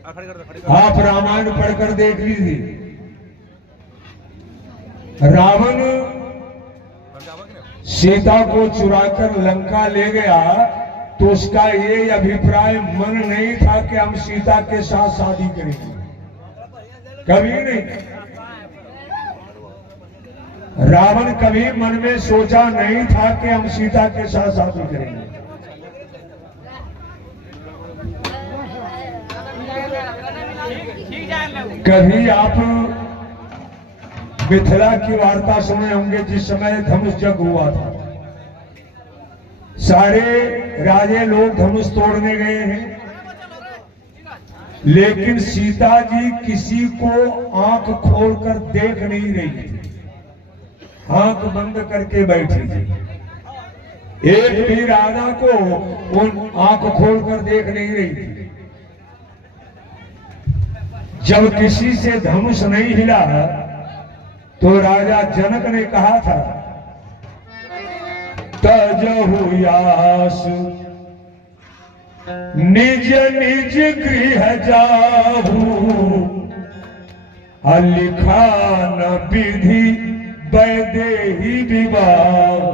आप रामायण पढ़कर देख लीजिए। रावण सीता को चुराकर लंका ले गया तो उसका ये अभिप्राय मन नहीं था कि हम सीता के साथ शादी करेंगे, कभी नहीं। रावण कभी मन में सोचा नहीं था कि हम सीता के साथ शादी करेंगे। कभी आप मिथिला की वार्ता सुने होंगे जिस समय धनुष जंग हुआ था, सारे राजे लोग धनुष तोड़ने गए हैं, लेकिन सीता जी किसी को आंख खोलकर देख नहीं रही थी, आंख बंद करके बैठी थी। एक भी राजा को उन आंख खोलकर देख नहीं रही थी। जब किसी से धनुष नहीं हिला तो राजा जनक ने कहा था, तजहु यास निज निज गृह जाहू, लिखा न विधि वैदेही विवाह।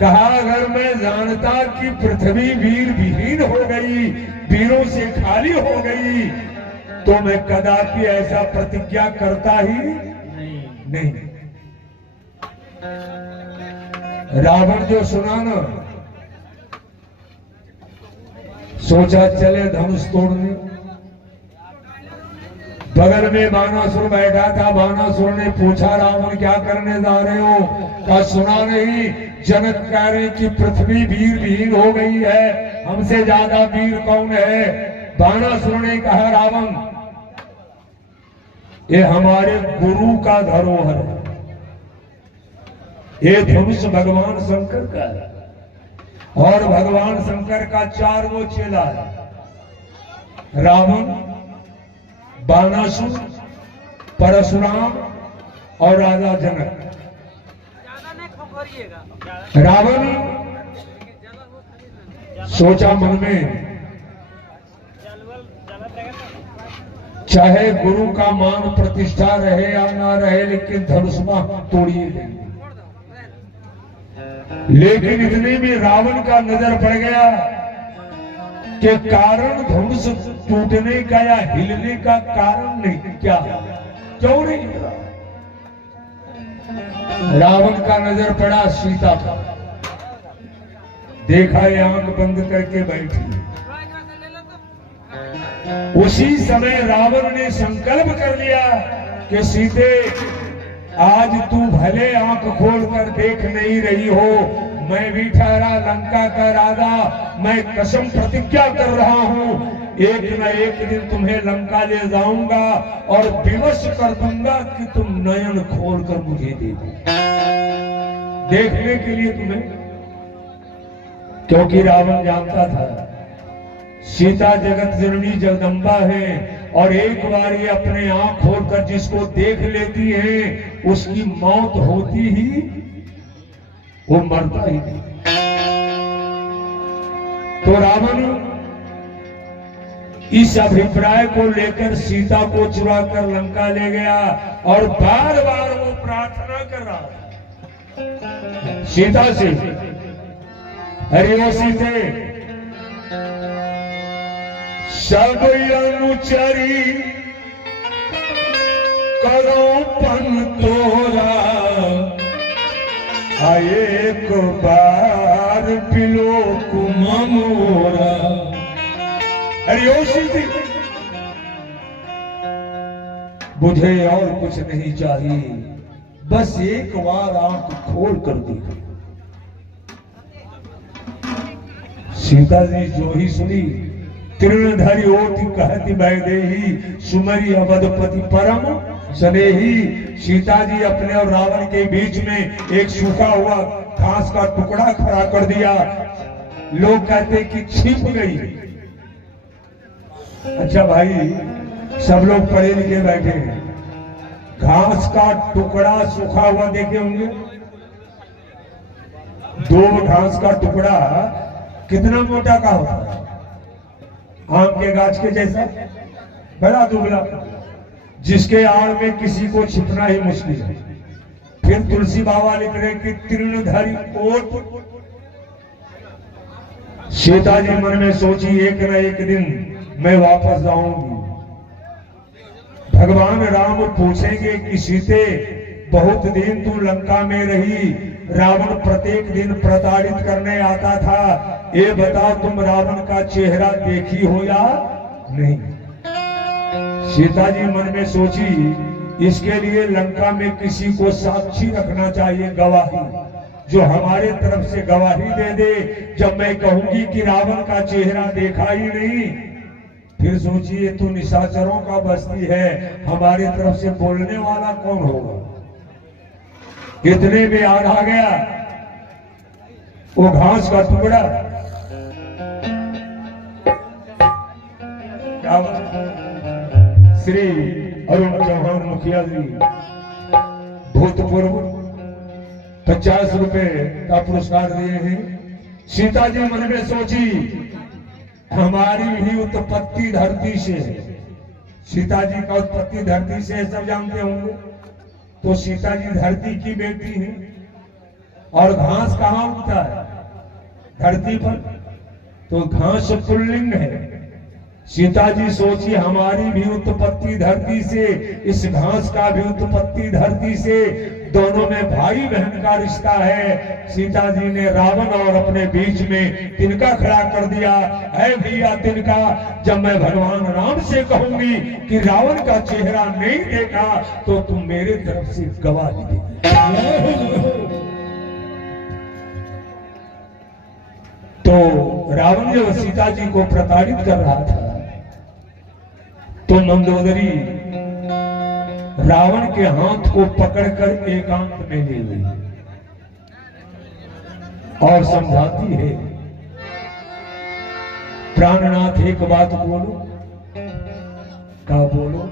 कहा अगर मैं जानता कि पृथ्वी वीर विहीन हो गई, वीरों से खाली हो गई, तो मैं कदापि ऐसा प्रतिज्ञा करता ही नहीं। रावण जो सुना ना, सोचा चले धनुष तोड़ने। बगल में बानासुर बैठा था, बानासुर ने पूछा रावण क्या करने जा रहे हो? कहा सुना नहीं, जनक कह रहे कि पृथ्वी वीर विहीन हो गई है, हमसे ज्यादा वीर कौन है? बानासुर ने कहा रावण ये हमारे गुरु का धरोहर है, ये धनुष भगवान शंकर का है, और भगवान शंकर का 4 वो चेला है, रावण, बानासुर, परशुराम और राजा जनक। रावण सोचा मन में, चाहे गुरु का मान प्रतिष्ठा रहे या ना रहे, लेकिन धनुष तोड़िए देंगे। लेकिन इतने में रावण का नजर पड़ गया कि कारण धनुष टूटने का या हिलने का कारण नहीं, क्या क्यों नहीं हिला? रावण का नजर पड़ा सीता पर, देखा ये आंख बंद करके बैठी। उसी समय रावण ने संकल्प कर लिया कि सीते आज तू भले आंख खोलकर देख नहीं रही हो, मैं भी ठहरा लंका का राजा, मैं कसम प्रतिज्ञा कर रहा हूं, एक न एक दिन तुम्हें लंका ले जाऊंगा और विवश कर दूंगा कि तुम नयन खोलकर मुझे दे दो, देखने के लिए तुम्हें। क्योंकि रावण जानता था सीता जगत जननी जगदम्बा है, और एक बार ये अपने आंख खोलकर जिसको देख लेती है उसकी मौत होती ही, वो मरता ही नहीं। तो रावण इस अभिप्राय को लेकर सीता को चुरा कर लंका ले गया, और बार बार वो प्रार्थना कर रहा था सीता से, अरे सीते सब अनुचरी करो पन तोरा, एक बार पिलो कुमोरा। अरे सीते मुझे और कुछ नहीं चाहिए, बस एक बार आंख खोल कर देखो। सीता जी जो ही सुनी, तृणधारी ओति कहती वैदेही, सुमरी अवधपति परम स्नेही। सीता जी अपने और रावण के बीच में एक सूखा हुआ घास का टुकड़ा खड़ा कर दिया। लोग कहते कि छिप गई। अच्छा भाई, सब लोग पढ़े लिखे बैठे हैं, घास का टुकड़ा सूखा हुआ देखे होंगे? 2 घास का टुकड़ा कितना मोटा का होता है? आम के गाछ के जैसा, बड़ा दुबला, जिसके आड़ में किसी को छिपना ही मुश्किल है। फिर तुलसी बाबा लिख रहे कि तृणधारी ओट। सीता जी मन में सोची एक न एक दिन मैं वापस जाऊंगी। भगवान राम पूछेंगे कि सीते बहुत दिन तू लंका में रही, रावण प्रत्येक दिन प्रताड़ित करने आता था, ये बताओ तुम रावण का चेहरा देखी हो या नहीं। सीता जी मन में सोची इसके लिए लंका में किसी को साक्षी रखना चाहिए, गवाही, जो हमारे तरफ से गवाही दे दे जब मैं कहूंगी कि रावण का चेहरा देखा ही नहीं। फिर सोचिए तो निशाचरों का बस्ती है, हमारे तरफ से बोलने वाला कौन होगा। इतने में याद आ गया वो घास का टुकड़ा, श्री अरुण चौहान मुखिया जी भूतपूर्व 50 रुपए का पुरस्कार दिए हैं। सीता जी मन में सोची हमारी भी उत्पत्ति धरती से है। सीता जी का उत्पत्ति धरती से है, सब जानते होंगे। तो सीता जी धरती की बेटी है और घास कहाँ उगता है? धरती पर। तो घास पुल्लिंग है। सीता जी सोची हमारी भी उत्पत्ति धरती से, इस घास का भी उत्पत्ति धरती से, दोनों में भाई बहन का रिश्ता है। सीता जी ने रावण और अपने बीच में तिनका खड़ा कर दिया। है भैया तिनका, जब मैं भगवान राम से कहूंगी कि रावण का चेहरा नहीं देखा तो तुम मेरे तरफ से गवाही दे। तो रावण जब सीता जी को प्रताड़ित कर रहा था तो मंदोदरी रावण के हाथ को पकड़कर एकांत में ले गई और समझाती है, प्राणनाथ एक बात बोलो। कहा बोलो।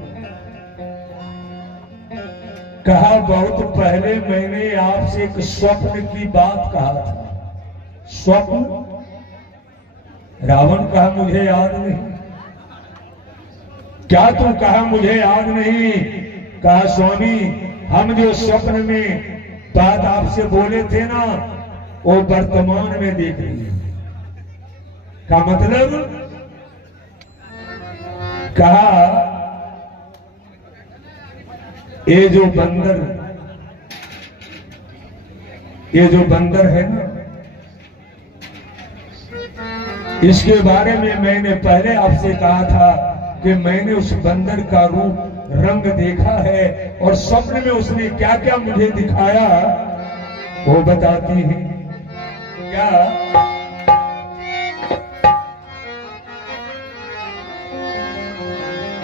कहा बहुत पहले मैंने आपसे एक स्वप्न की बात कहा था। स्वप्न? रावण कहा मुझे याद नहीं। क्या तू कहा मुझे याद नहीं? कहा स्वामी हम जो स्वप्न में बात आपसे बोले थे ना वो वर्तमान में देख रही है। का मतलब? कहा ये जो बंदर है ना, इसके बारे में मैंने पहले आपसे कहा था कि मैंने उस बंदर का रूप रंग देखा है और स्वप्न में उसने क्या क्या मुझे दिखाया वो बताती है। क्या?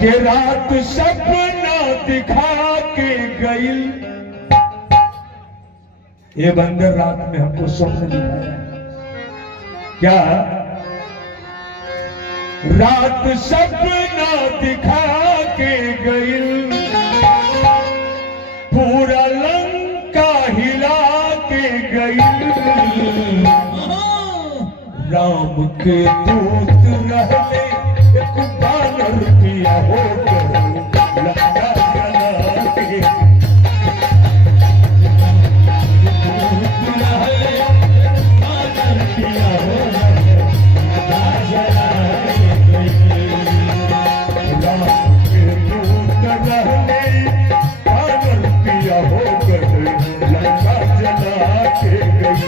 कि रात सपना दिखा के गई। ये बंदर रात में हमको स्वप्न दिखाया। क्या? रात सपना दिखा के गई, पूरा लंका हिला के गई। राम के दूत रहले एक बानर पिया हो लंका जला के। दूत रहले बानर पिया हो लंका जला के गई।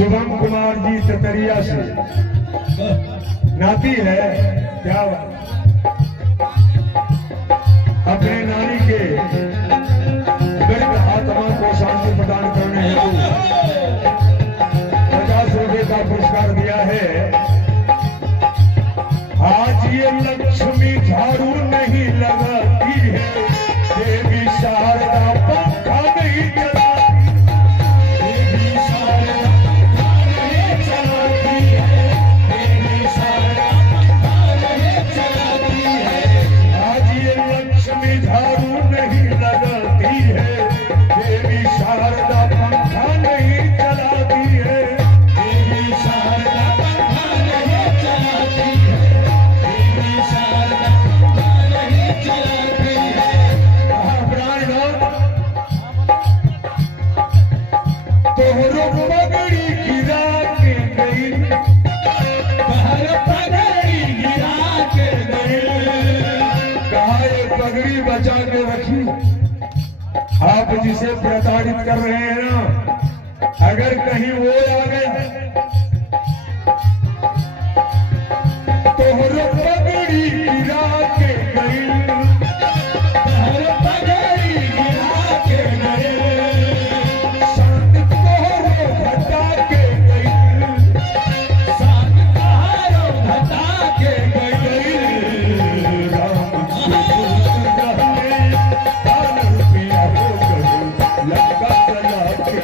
शिवम कुमार जी ततरिया से नाती है क्या अपने नानी के मृत आत्मा को शांति प्रदान करने हेतु 50 रुपए का पुरस्कार दिया है। आज ये लक्ष्मी झाड़ू नहीं लगाती है, देवी शारदा पंखा नहीं चलाती, देवी शारदा पंखा नहीं चलाती है, देवी शारदा पंखा नहीं चलाती है। आज ये लक्ष्मी झाड़ू नहीं लगाती है, देवी शारदा पंखा नहीं चलाती है, देवी शारदा पंखा नहीं चलाती है, देवी शारदा पंखा नहीं चलाती है। तोहरो पगड़ी गिरा के गई, तोहरो पगड़ी गिरा के गई, कहा ये पगड़ी बचा के रखी। आप जिसे प्रताड़ित कर रहे हैं ना, अगर कहीं वो आ गया, तोहरो पगड़ी गिरा के गई, तोहरो पगड़ी गिरा के गई, शांत तोहरो घटा के गई, शांत तोहरो घटा के गई। राम जी पिया हो गई लंका चला के,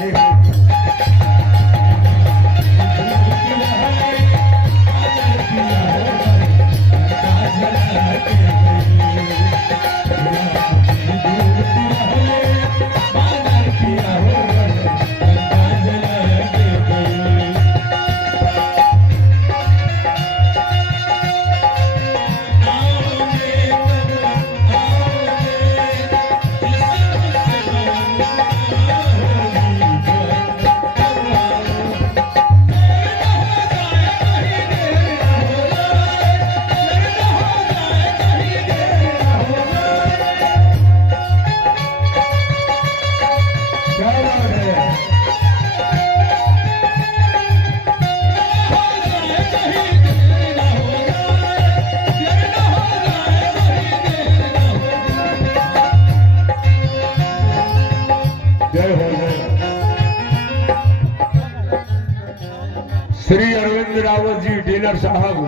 श्री अरविंद रावत जी डीलर साहब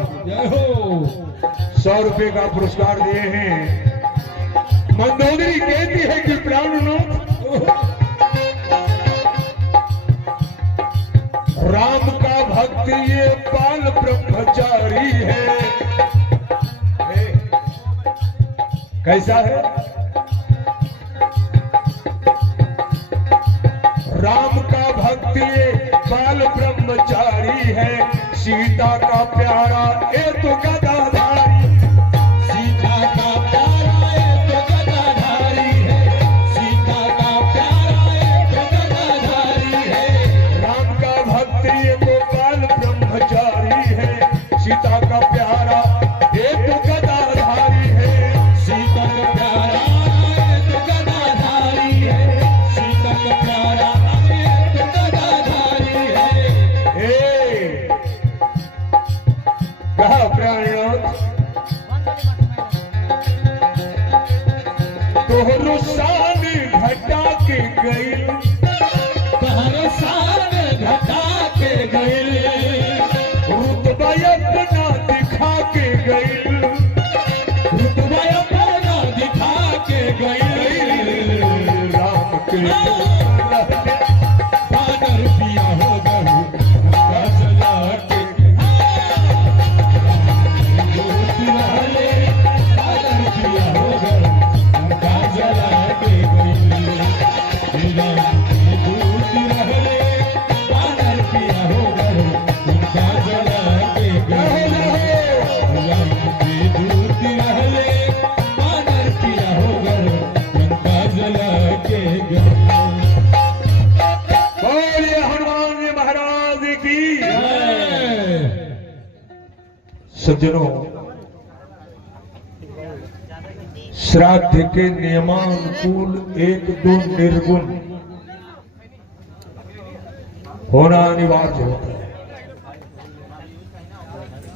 100 रुपए का पुरस्कार दिए हैं। मंदोदरी कहती है कि प्राणनाथ राम का भक्त ये बाल ब्रह्मचारी है। कैसा है? राम का भक्त ये बाल ब्रह्मचारी है, सीता का प्यारा ए तो गदाधारी, सीता का प्यारा ए तो गदाधारी है, सीता का प्यारा ए तो गदाधारी है। राम का भक्त ये तो बाल ब्रह्मचारी है, सीता का प्यारा ए तो गदाधारी है, सीता का प्यारा ए तो गदाधारी है, सीता का प्यारा कहा प्राणनाथ तोहरो शान घटा के गई, तोहरो शान घटा के गई, रुतबा अपना दिखा के गई, रुतबा अपना दिखा के गई। राम के बानर पिया हो गई चला के, सज्जनों, श्राद्ध के नियमानुकूल 1 2 निर्गुण होना अनिवार्य होता है।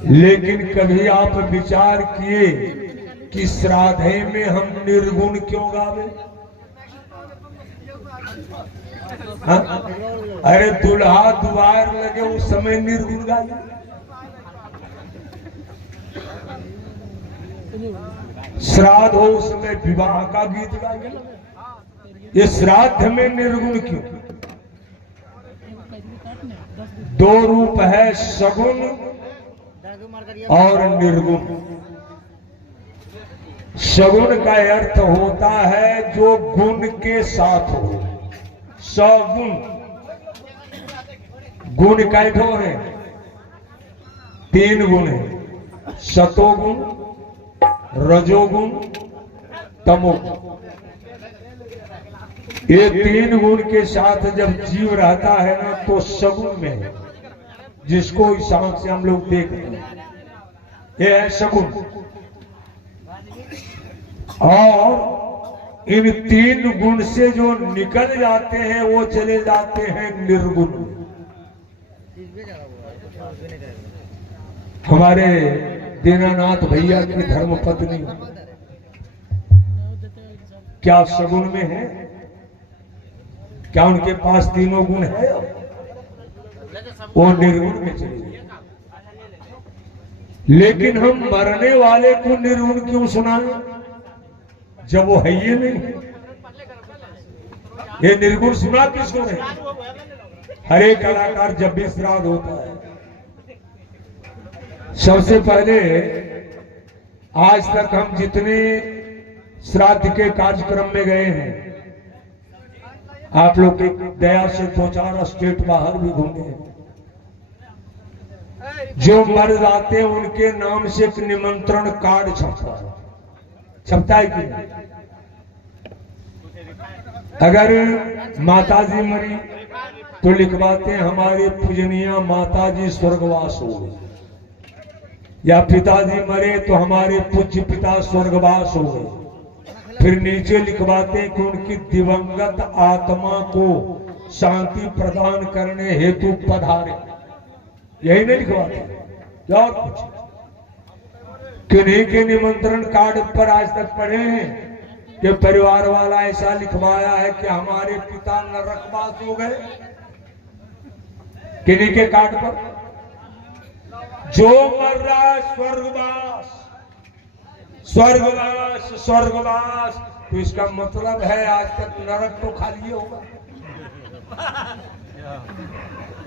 लेकिन कभी आप विचार किए कि श्राद्धे में हम निर्गुण क्यों गावे? हाँ? अरे दुल्हा द्वार लगे उस समय निर्गुण गावे। श्राद्ध हो उस समय विवाह का गीत गावे। ये श्राद्ध में निर्गुण क्यों? दो रूप है, सगुण और निर्गुण। सगुण का अर्थ होता है जो गुण के साथ हो। सगुण गुण कैठो है? 3 गुण है, सतोगुण, रजोगुण, तमोगुण। ये 3 गुण के साथ जब जीव रहता है ना तो सगुण में है, जिसको इस आंख से हम लोग देख रहे हैं, ये है सगुण। और इन 3 गुण से जो निकल जाते हैं वो चले जाते हैं निर्गुण। हमारे दीनानाथ भैया की धर्मपत्नी क्या सगुण में है? क्या उनके पास तीनों गुण है? वो निर्गुण में चले गए। लेकिन हम मरने वाले को निर्गुण क्यों सुनाएं जब वो है ही नहीं? ये निर्गुण सुना किसको है? हर एक कलाकार जब भी श्राद्ध होता है, सबसे पहले आज तक हम जितने श्राद्ध के कार्यक्रम में गए हैं, आप लोग की दया से 2-4 स्टेट बाहर भी घूमे हैं। जो मर जाते हैं उनके नाम से एक निमंत्रण कार्ड छपता है। छपता है कि नहीं? अगर माताजी मरी तो लिखवाते हैं हमारे पूजनीय माताजी स्वर्गवास हो गए, या पिताजी मरे तो हमारे पूज्य पिता स्वर्गवास हो गए। फिर नीचे लिखवाते हैं कि उनकी दिवंगत आत्मा को शांति प्रदान करने हेतु पधारे। यही नहीं लिखवाते क्या? और कुछ किन्हीं के निमंत्रण कार्ड पर आज तक पढ़े हैं कि परिवार वाला ऐसा लिखवाया है कि हमारे पिता नरकवास हो गए? किन्हीं के कार्ड पर? जो मर रहा है स्वर्गवास, स्वर्गवास, स्वर्गवास, तो इसका मतलब है आज तक नरक तो खाली होगा।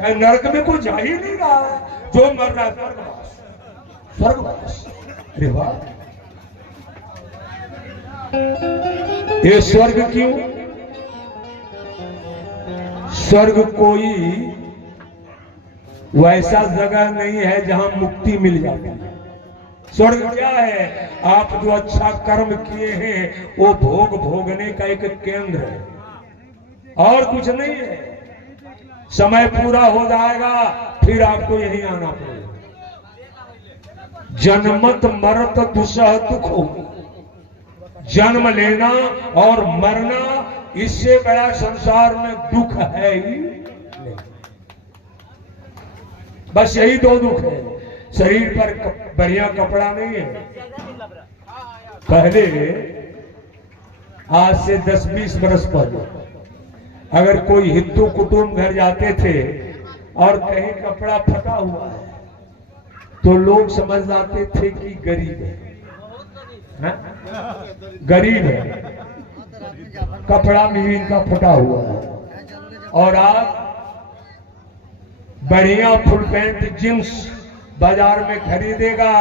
नरक में कोई जा ही नहीं रहा है। जो मर रहा है स्वर्गवास, स्वर्गवास। अरे वाह! ये स्वर्ग क्यों? स्वर्ग कोई वैसा जगह नहीं है जहां मुक्ति मिल जाती है। स्वर्ग क्या है? आप जो अच्छा कर्म किए हैं वो भोग भोगने का एक केंद्र है, और कुछ नहीं है। समय पूरा हो जाएगा फिर आपको यही आना पड़ेगा। जन्मत मरत दुसह दुख हो। जन्म लेना और मरना, इससे बड़ा संसार में दुख है ही नहीं। बस यही 2 दुख है। शरीर पर बढ़िया कपड़ा नहीं है। पहले आज से 10-20 बरस पहले अगर कोई हिंदू कुटुंब घर जाते थे और कहीं कपड़ा फटा हुआ है तो लोग समझ जाते थे कि गरीब है, गरीब है, कपड़ा भी इनका फटा हुआ है। और आप बढ़िया फुल पैंट जींस बाजार में खरीदेगा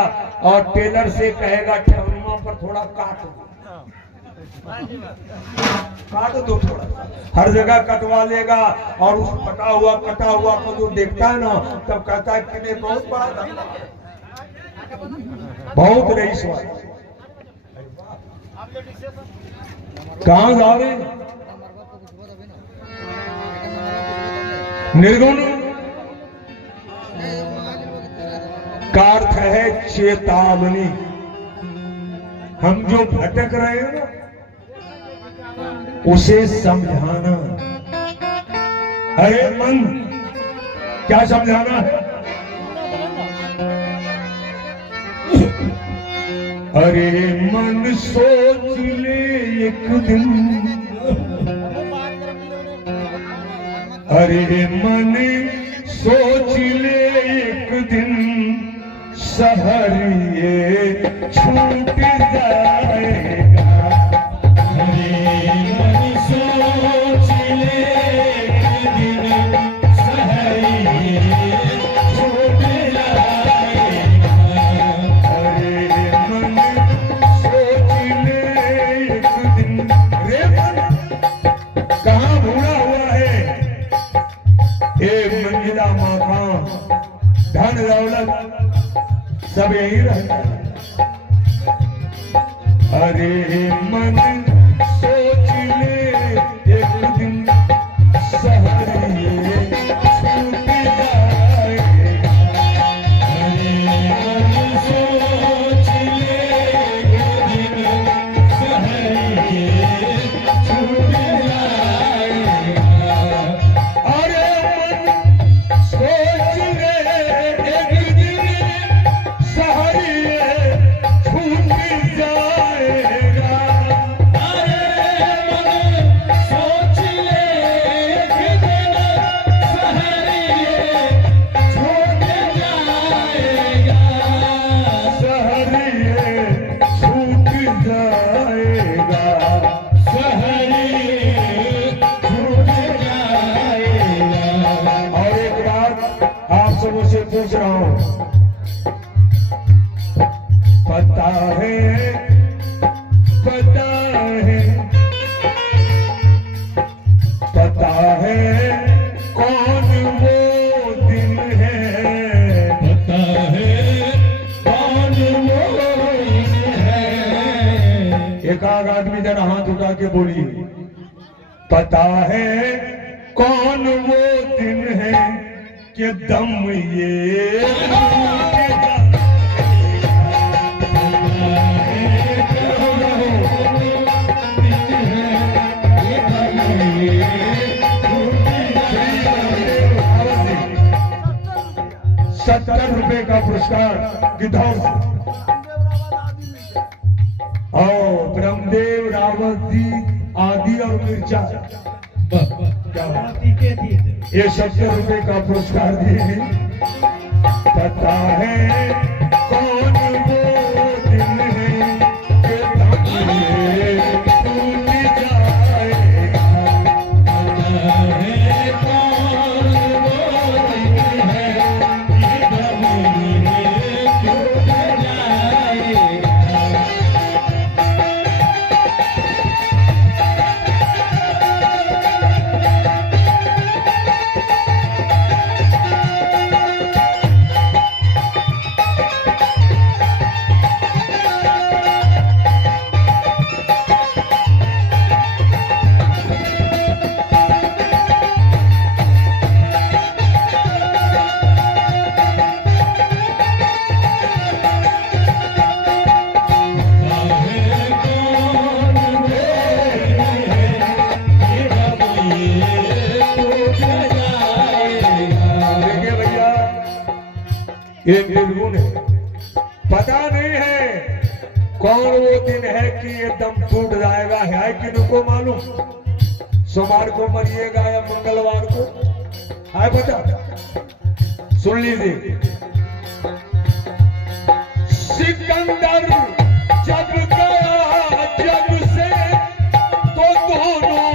और टेलर से कहेगा ठेहुआ पर थोड़ा काट दो थोड़ा, हर जगह कटवा लेगा। और उस कटा हुआ को जो देखता है ना तब कहता है कि नहीं बहुत बड़ा धंधा है, बहुत रईस वाला। कहां जावे? निर्गुण का अर्थ है चेतावनी। हम जो भटक रहे हैं ना उसे समझाना। अरे मन, क्या समझाना है? अरे मन सोच ले एक दिन, अरे मन सोच ले एक दिन, शहर ये छूट जाएगा। अरे मन सोच ले एक दिन, शहर ये छूट जाएगा। अरे मन सोच ले एक दिन, रे मन कहाँ भूला हुआ है? एक मंजिला मकान, धन दौलत सब यही रहता है। अरे मन सोच ले एक दिन, शहर ये छूट जाएगा। अरे मन सोच ले एक दिन, शहर ये छूट जाएगा। अरे मन सोच ले एक दिन, शहर ये छूट जाएगा। अरे मन सोच ले एक दिन, शहर ये छूट जाएगा। शहर ये छूट जाएगा। शहर ये छूट जाएगा। और एक बात आप सबों से पूछ रहा हूं, पता है, पता है, पता है कौन वो दिन है? पता है कौन वो दिन है? एक आध आदमी जरा हाथ उठा के बोलिए, पता है कौन वो दिन है कि दम ये टूट जाए। ₹70 का पुरस्कार गिद्धौर से। और ब्रह्मदेव, रावत जी, आदि और मिर्चा, क्या ये ₹70 का पुरस्कार दिए। पता है कौन वो दिन है कि दम ये टूट जाएगा। पता है कौन वो दिन है कि दम ये टूट जाएगा। ये निर्गुण है, पता नहीं है कौन वो दिन है कि ये दम टूट जाएगा। है किन को मालूम? सोमवार को मरिएगा या मंगलवार को? है पता? सुन लीजिए, सिकंदर जब गया जब से तो दोनों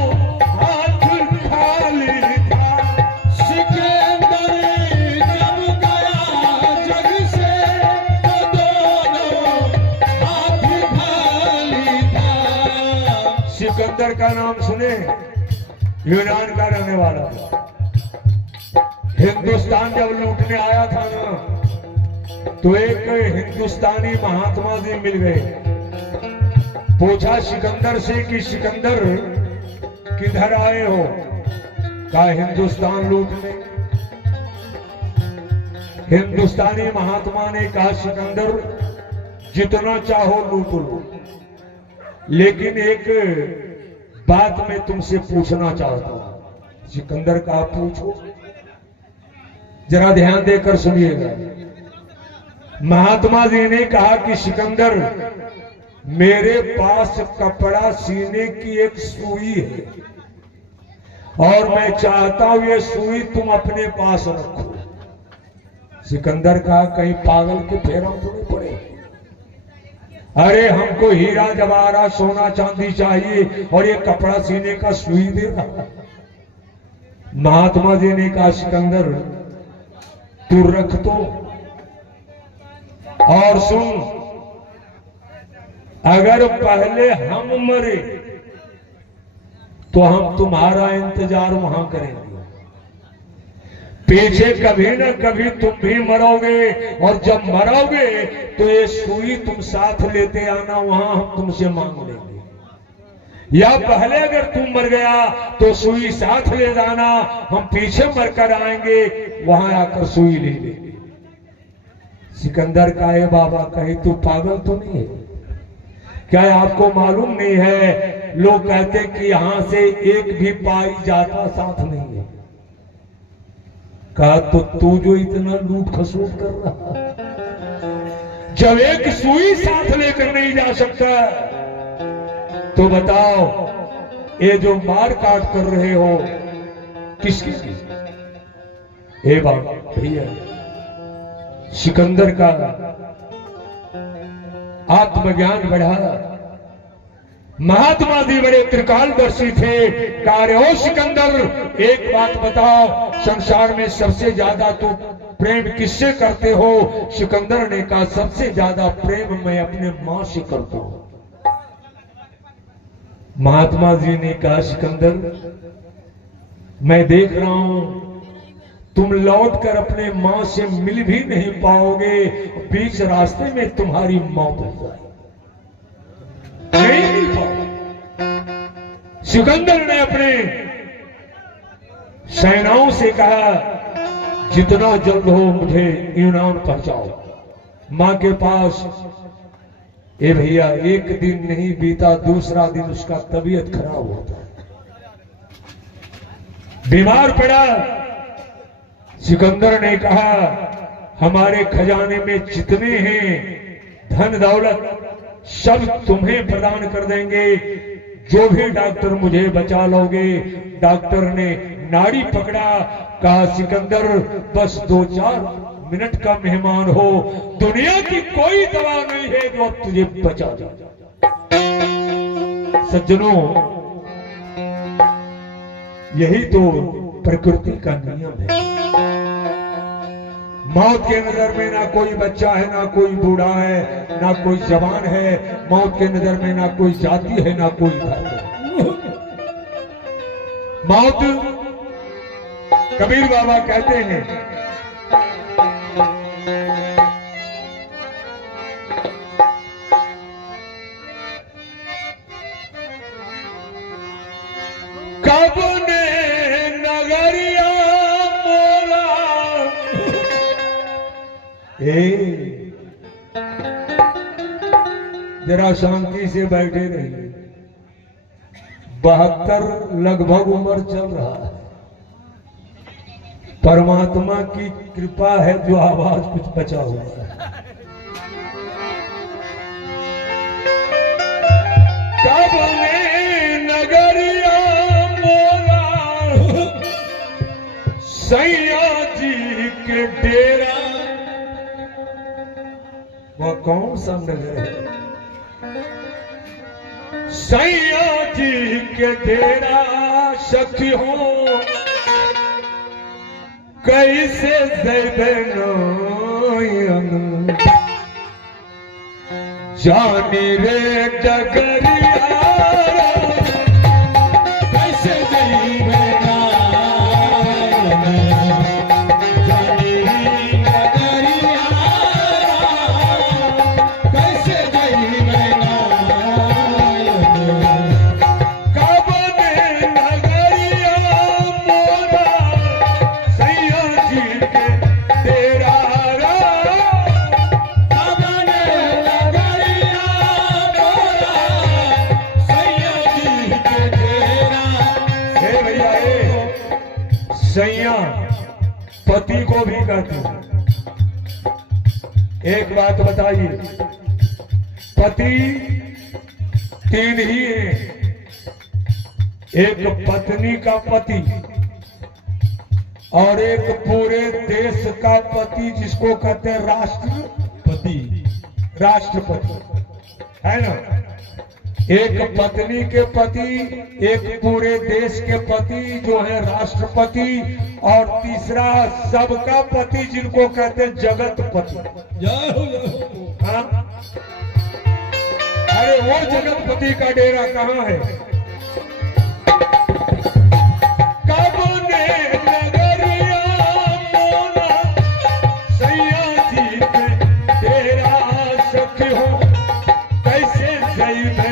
हाथ खाली था। सिकंदर जब गया जग से तो दोनों हाथ खाली था। सिकंदर का नाम सुने? यूनान का रहने वाला। हिंदुस्तान जब लूटने आया था ना, तो एक हिंदुस्तानी महात्मा जी मिल गए। पूछा सिकंदर से कि सिकंदर किधर आए हो? कहा हिंदुस्तान लूटने। हिंदुस्तानी महात्मा ने कहा सिकंदर जितना चाहो लूट लो, लेकिन एक बात मैं तुमसे पूछना चाहता हूं। सिकंदर कहा पूछो। जरा ध्यान देकर सुनिएगा। महात्मा जी ने कहा कि सिकंदर, मेरे पास कपड़ा सीने की एक सुई है और मैं चाहता हूं ये सुई तुम अपने पास रखो। सिकंदर कहा, कहीं पागल के फेरों तो नहीं पड़े? अरे हमको हीरा जवाहरात सोना चांदी चाहिए और ये कपड़ा सीने का सुई दे रहा। महात्मा जी ने कहा, सिकंदर तू रख तो, और सुन, अगर पहले हम मरे तो हम तुम्हारा इंतजार वहां करेंगे, पीछे कभी न कभी तुम भी मरोगे, और जब मरोगे तो ये सुई तुम साथ लेते आना, वहां हम तुमसे मांग लेंगे। या पहले अगर तुम मर गया तो सुई साथ ले जाना, हम पीछे मरकर आएंगे, वहां आकर सुई ले लेंगे। सिकंदर का, ए बाबा, कहीं तू पागल तो नहीं है क्या? आपको मालूम नहीं है, लोग कहते कि यहां से एक भी पाई जाता साथ नहीं है। कहा, तो तू जो इतना लूट खसूट कर रहा, जब एक सुई साथ लेकर नहीं जा सकता, तो बताओ ये जो मार काट कर रहे हो किसकी? ए बाबा भैया, सिकंदर का आत्मज्ञान बढ़ा। महात्मा जी बड़े त्रिकालदर्शी थे। कार्य हो सिकंदर, एक बात बताओ, संसार में सबसे ज्यादा तो प्रेम किससे करते हो? सिकंदर ने कहा, सबसे ज्यादा प्रेम मैं अपने मां से करता हूं। महात्मा जी ने कहा, सिकंदर मैं देख रहा हूं तुम लौटकर अपने मां से मिल भी नहीं पाओगे, बीच रास्ते में तुम्हारी मौत हो जाएगी, नहीं मिल पाओगे। सिकंदर ने अपने सेनाओं से कहा, जितना जल्द हो मुझे यूनान पहुंचाओ, मां के पास। ए भैया, एक दिन नहीं बीता, दूसरा दिन उसका तबीयत खराब होता है, बीमार पड़ा। सिकंदर ने कहा, हमारे खजाने में जितने हैं धन दौलत सब तुम्हें प्रदान कर देंगे, जो भी डॉक्टर मुझे बचा लोगे। डॉक्टर ने नाड़ी पकड़ा, कहा, सिकंदर बस 2-4 मिनट का मेहमान हो, दुनिया की कोई दवा नहीं है जो अब तुझे बचा दे। सज्जनों, यही तो प्रकृति का नियम है। मौत के नजर में ना कोई बच्चा है, ना कोई बूढ़ा है, ना कोई जवान है। मौत के नजर में ना कोई जाति है, ना कोई धर्म है। मौत, कबीर बाबा कहते हैं, कब ने नगरिया मोरा, जरा शांति से बैठे रहिए। 72 लगभग उम्र चल रहा है। परमात्मा की कृपा है जो आवाज कुछ बचा हुआ है। कब में नगरिया मोरा, सैया जी के डेरा। वह कौन सा नगर है? सैया जी के डेरा सखी हो, कैसे जाने रे डगरिया, कैसे जाने रे डगरिया, कैसे कब ने नगरिया मोरा, सैया जी के डेरा। कब ने नगरिया मोरा, सैया जी के डेरा। हे भैया, सैया पति को भी कहते हैं। एक बात बताइए, पति तीन ही है। एक पत्नी का पति और एक पूरे देश का पति जिसको कहते हैं राष्ट्रपति। राष्ट्रपति है ना। एक पत्नी के पति, एक पूरे देश के पति जो है राष्ट्रपति, और तीसरा सबका पति जिनको कहते हैं जगतपति। हाँ? अरे वो जगतपति का डेरा कहाँ है? कब ने नगरिया मोना सैया जी पे डेरा सखी हो, कैसे जैबे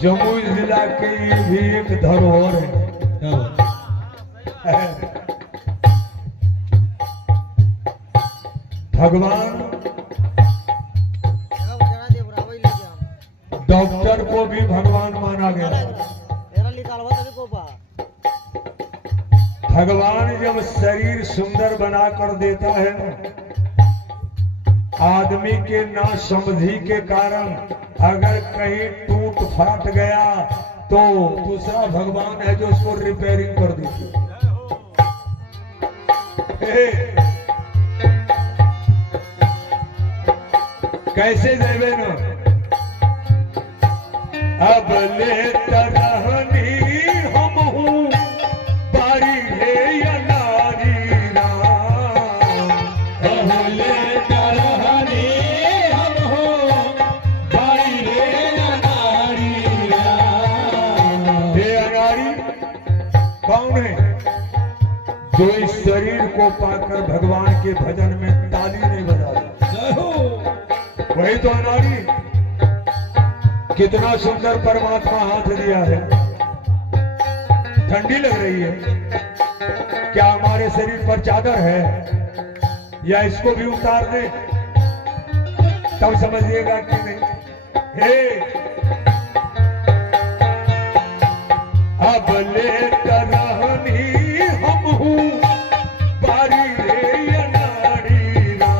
जमुई जिला की भी एक धरोहर है। भगवान डॉक्टर को भी भगवान माना गया। भगवान जब शरीर सुंदर बनाकर देता है ना, आदमी के नासमझी के कारण अगर कहीं टूट फाट गया तो दूसरा भगवान है जो उसको रिपेयरिंग कर देती है। कैसे देवे ना, अब ले तरहनी हम हूँ बारी है या नारी राम, अब ले तरहनी हम हूँ बारी है या नारी राम। हे अनारी कौन है? जो इस शरीर को पाकर भगवान के भजन में ताली नहीं बजा रहा, वही तो अनारी। कितना सुंदर परमात्मा हाथ दिया है। ठंडी लग रही है क्या? हमारे शरीर पर चादर है या इसको भी उतार दे तब समझिएगा कि नहीं। हे अब ले तरहनी हम हूँ बारी रे या नारी राम,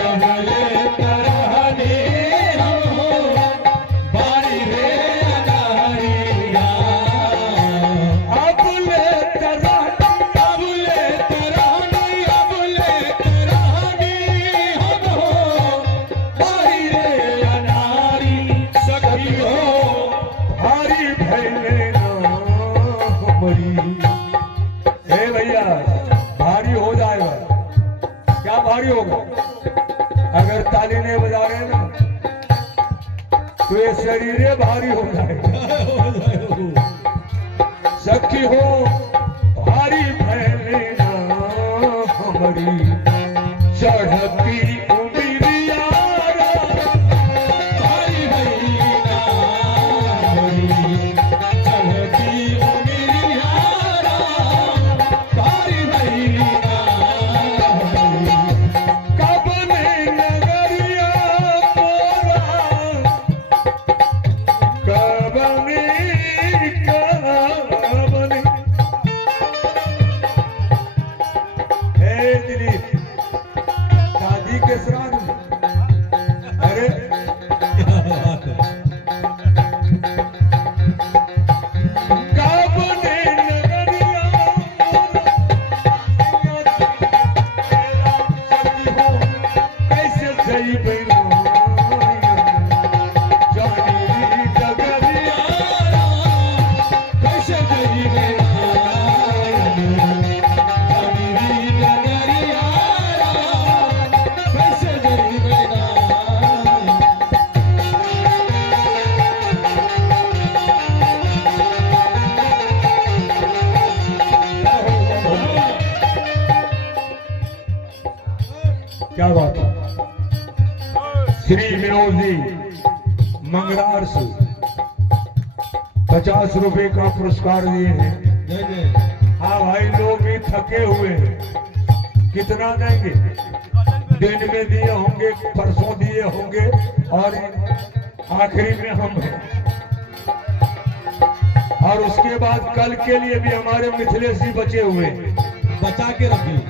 अब ले तरहनी हम हूँ बारी रे या नारी राम। अब ले तरहनी, अब ले तरहनी हम हूँ बारी रे या नारी, सखी हो भारी भैले ना हमारी। हे भैया भारी हो जाएगा। क्या भारी होगा? अगर ताली नहीं बजा रहे ना तो ये शरीर भारी हो जाएगा। सखी हो भारी भैले ना हमारी, चढ़ती उमरिया भारी भैले ना हमारी, चढ़ती उमरिया भारी भैले ना हमारी। कब ने नगरिया मोरा, कब ने मंगरार से 50 रुपए का पुरस्कार दिए हैं। हाँ भाई, लोग भी थके हुए हैं। कितना देंगे? दिन में दिए होंगे, परसों दिए होंगे, और आखिरी में हम हैं। और उसके बाद कल के लिए भी हमारे मिथिलेश जी बचे हुए हैं। बचा के रखिए।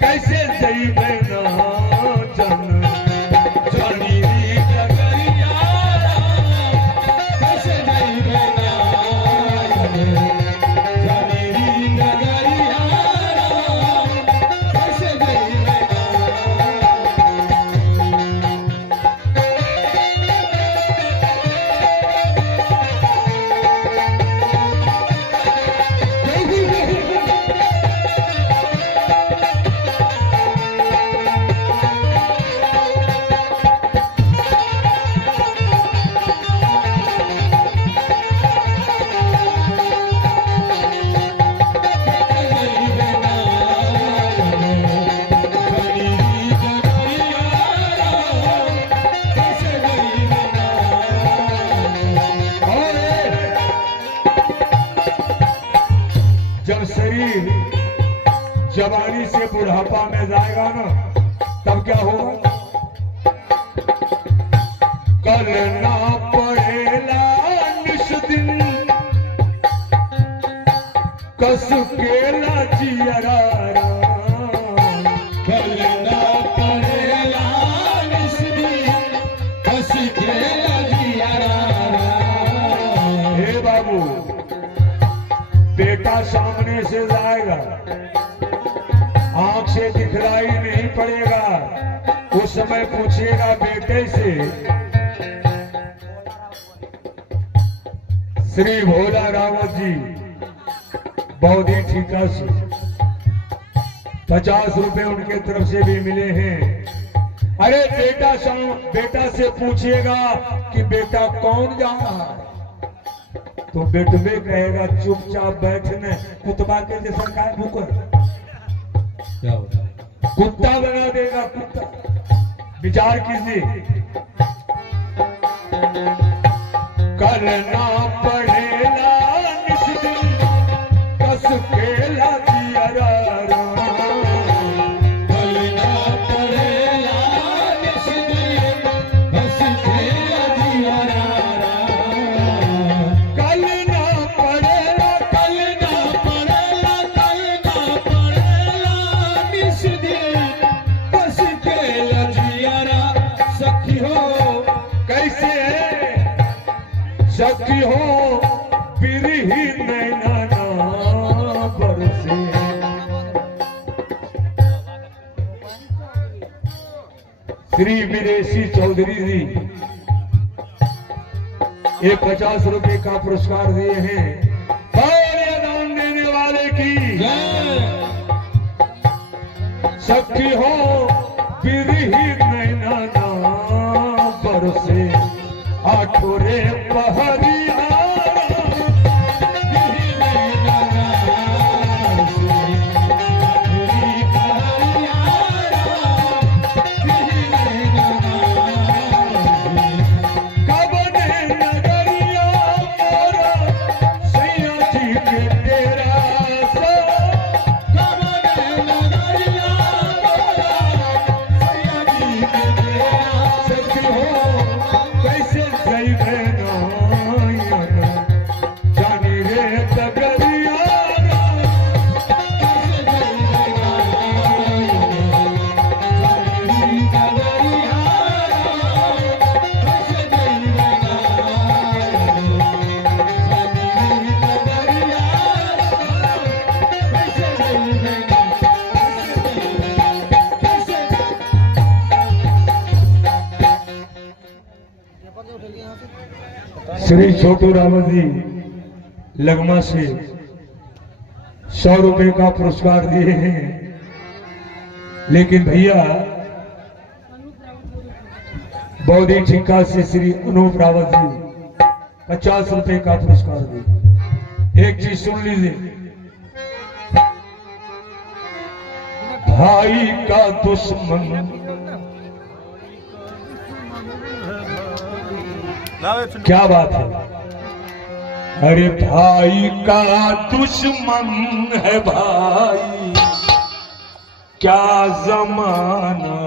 कैसे जइबे ना जन जानी री डगरिया, कैसे जइबे ना जानी री डगरिया, कैसे जइबे जब शरीर जवानी से बुढ़ापा में जाएगा ना, तब क्या होगा? कल ना पड़ेला निस दिन कस केला जियरा, कल ना पड़ेला निस दिन कस केला जियरा। हे बाबू, बेटा सामने से जाएगा, आंख से दिखलाई नहीं पड़ेगा। उस समय पूछिएगा बेटे से, श्री भोला रावत जी बौद्धि ठीका से 50 रुपए उनके तरफ से भी मिले हैं। अरे बेटा से पूछिएगा कि बेटा कौन जा रहा है, तो बेटवे कहेगा चुपचाप बैठने, कुत्ता के जैसा काय भूकर, क्या होता है? कुत्ता बना देगा कुत्ता। विचार कीजिए, कल ना पड़ेला निस दिन कस केला जियरा, कल ना पड़ेला निस दिन कस केला जियरा। कल ना पड़ेला, कल ना पड़ेला, कल ना पड़ेला निस दिन कस केला जियरा। सखी हो कैसे सखी हो बिरही नैना ना बरसे। श्री विदेशी चौधरी जी ये 50 रुपए का पुरस्कार दिए हैं। और दान देने वाले की सखी हो बिरही नैना ना बरसे, आठोरे पहरिया श्री छोटू रावत जी लगमा से 100 रुपए का पुरस्कार दिए हैं। लेकिन भैया बौद्धि ठीका से श्री अनूप रावत जी 50 रुपए का पुरस्कार दिए। एक चीज सुन लीजिए, भाई का दुश्मन क्या बात है। अरे भाई का दुश्मन है भाई, क्या जमाना